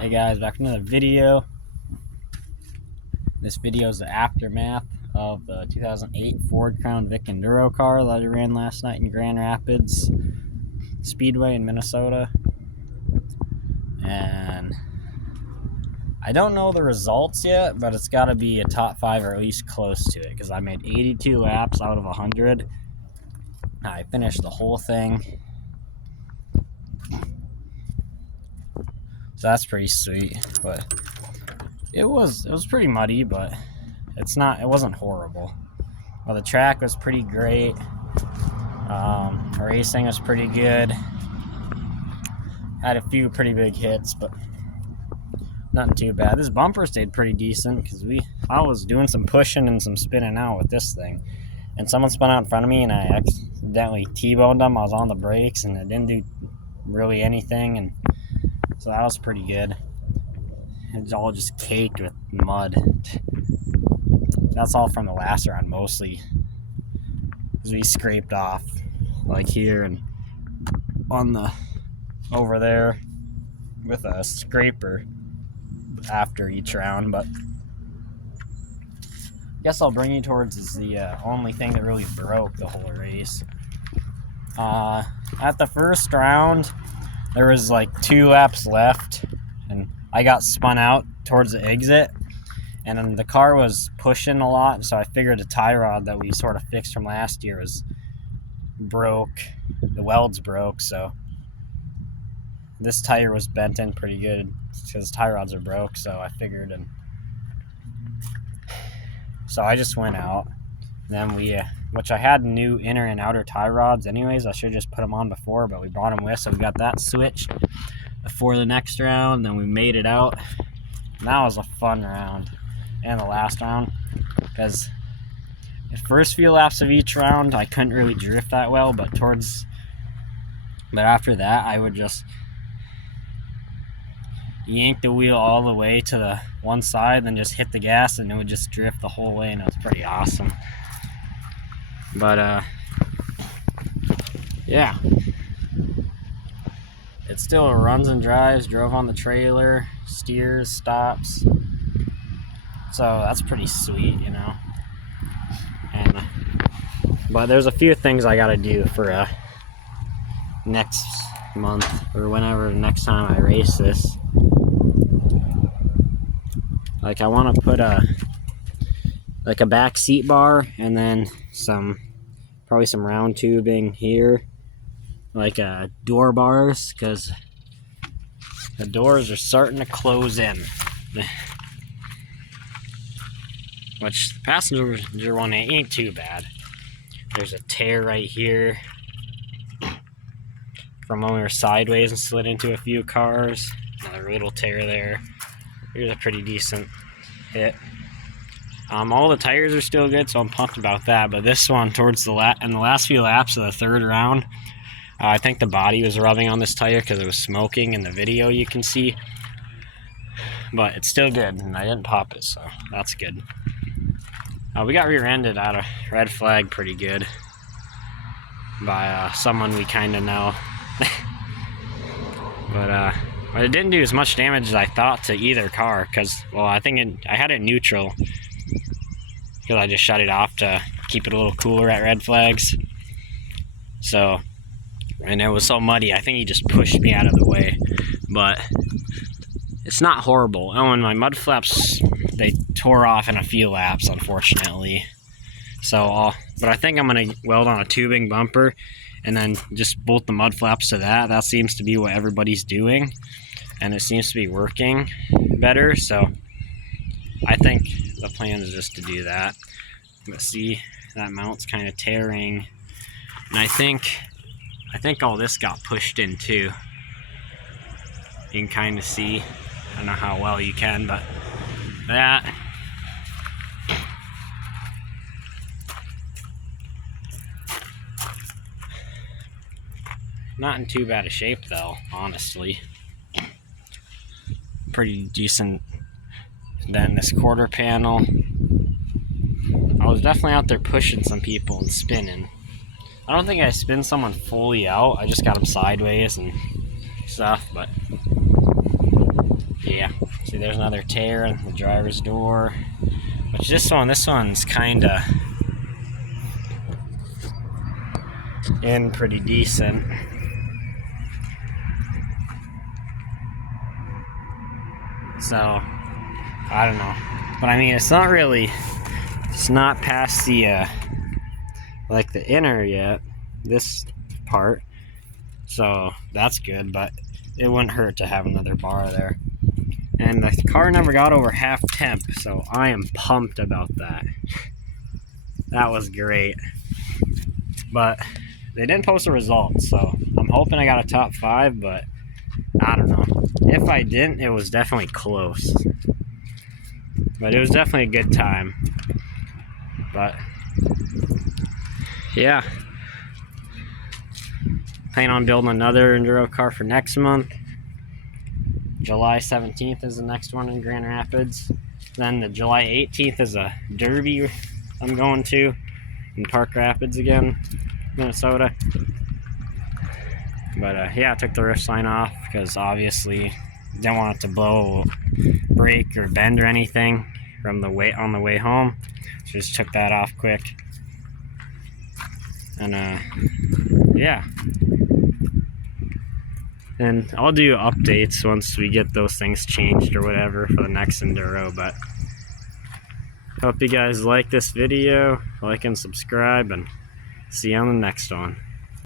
Hey guys, back from another video. This video is the aftermath of the 2008 Ford Crown Vic Enduro car that I ran last night in Grand Rapids Speedway in Minnesota. And I don't know the results yet, but it's got to be a top 5 or at least close to it because I made 82 laps out of 100. I finished the whole thing. So that's pretty sweet, but it was pretty muddy, but it wasn't horrible. Well, the track was pretty great. Racing was pretty good. Had a few pretty big hits, but nothing too bad. This bumper stayed pretty decent because I was doing some pushing and some spinning out with this thing, and someone spun out in front of me and I accidentally T-boned them. I was on the brakes and it didn't do really anything, and so that was pretty good. It's all just caked with mud. That's all from the last round mostly, because we scraped off like here and on the over there with a scraper after each round. But I guess I'll bring you towards is the only thing that really broke the whole race. At the first round, there was like 2 laps left, and I got spun out towards the exit, and then the car was pushing a lot, so I figured the tie rod that we sort of fixed from last year was broke. The welds broke, so this tire was bent in pretty good because tie rods are broke, so I figured, and so I just went out. Then which I had new inner and outer tie rods anyways. I should have just put them on before, but we brought them with, so we got that switched before the next round. Then we made it out. And that was a fun round, and the last round, because the first few laps of each round I couldn't really drift that well, but after that I would just yank the wheel all the way to the one side, then just hit the gas, and it would just drift the whole way, and it was pretty awesome. But yeah, it still runs and drives. Drove on the trailer, steers, stops, so that's pretty sweet, you know. And but there's a few things I gotta do for next month or whenever next time I race this. Like, I want to put a back seat bar, and then probably some round tubing here, like door bars, because the doors are starting to close in. Which the passenger one ain't too bad. There's a tear right here from when we were sideways and slid into a few cars. Another little tear there. Here's a pretty decent hit. All the tires are still good, so I'm pumped about that. But this one, towards the last few laps of the third round, I think the body was rubbing on this tire because it was smoking in the video, you can see. But it's still good, and I didn't pop it, so that's good. We got rear-ended out of red flag pretty good by someone we kind of know. But it didn't do as much damage as I thought to either car, because, well, I think I had it neutral because I just shut it off to keep it a little cooler at red flags. So, and it was so muddy, I think he just pushed me out of the way. But it's not horrible. Oh, and my mud flaps, they tore off in a few laps, unfortunately. So, but I think I'm gonna weld on a tubing bumper and then just bolt the mud flaps to that. That seems to be what everybody's doing, and it seems to be working better. So I think the plan is just to do that. But see, that mount's kind of tearing, and I think all this got pushed in too. You can kind of see. I don't know how well you can, but that. Not in too bad a shape though, honestly. Pretty decent dent in this quarter panel. I was definitely out there pushing some people and spinning. I don't think I spin someone fully out. I just got them sideways and stuff, but yeah. there's another tear in the driver's door. Which this one's kinda in pretty decent. So, I don't know. But I mean, it's not past the, like the inner yet, this part. So, that's good, but it wouldn't hurt to have another bar there. And the car never got over half temp, so I am pumped about that. That was great. But they didn't post the results, so I'm hoping I got a top 5, but I don't know. If I didn't, it was definitely close. But it was definitely a good time. But yeah. Plan on building another Enduro car for next month. July 17th is the next one in Grand Rapids. Then the July 18th is a derby I'm going to in Park Rapids again, Minnesota. But yeah, I took the roof sign off because obviously didn't want it to blow, break, or bend or anything from on the way home. So just took that off quick. And yeah. And I'll do updates once we get those things changed or whatever for the next Enduro. But hope you guys like this video, like and subscribe, and see you on the next one.